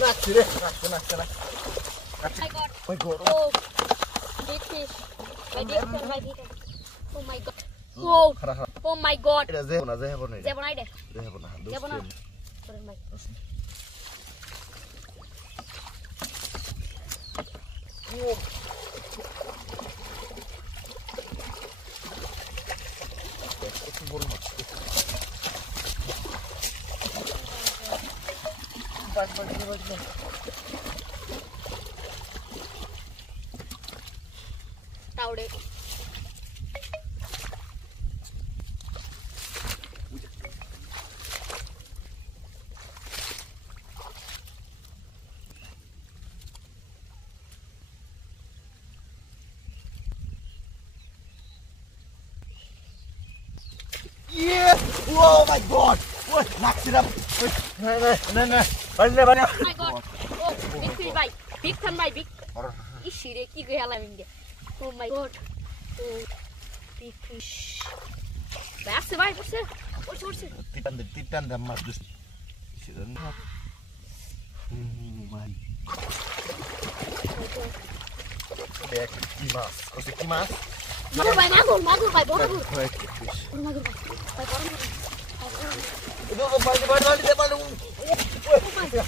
Nakti রে, nakti. My God. My God. Oh, big fish. My big fish, my big. Oh my God. Oh, oh my God. এটা যে না যে হবে না যাবো না রে। যে হবে না যাবো না। করেন ভাই। Tawde Yes! Oh my God! What? Nakti রে. না. বাড়ি Oh my God. Oh, big fish ভাই। Big fan ভাই, big. ইসি রে কি গেলাম India. Oh my God. Oh, big fish. ভাই আসছে ভাই, আসছে। উঠছে। Titan dam mas dus. Sidan. Man. Bek kimas. Kose kimas. মাগুর ভাই, মাগুর ভাই, বড় মাগুর। Baik fish. বড় মাগুর ভাই। ভাই বড় মাগুর। Itu balik.